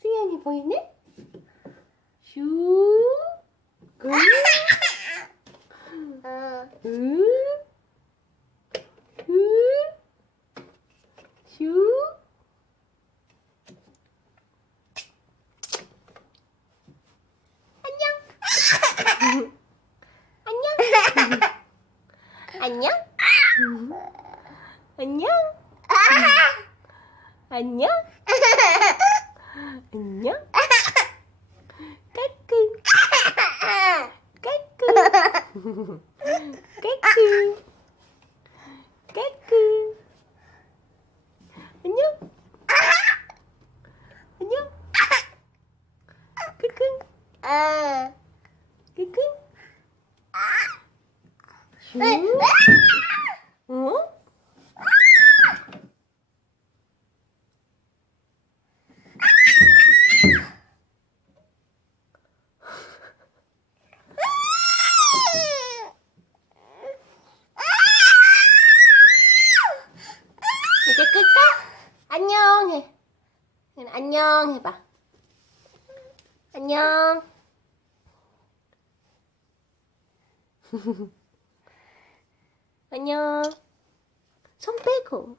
승현이 보이네? 슈. 으. 으. 으. 슈. 안녕. 안녕. 안녕. 안녕. 안녕. 안녕. 까꿍. 까꿍. 까꿍. 까꿍. 안녕. 안녕. 까꿍. 까꿍. 슈. 어? 이제 끌까? 안녕 해. 안녕 해봐. 안녕. 안녕. 손 빼고.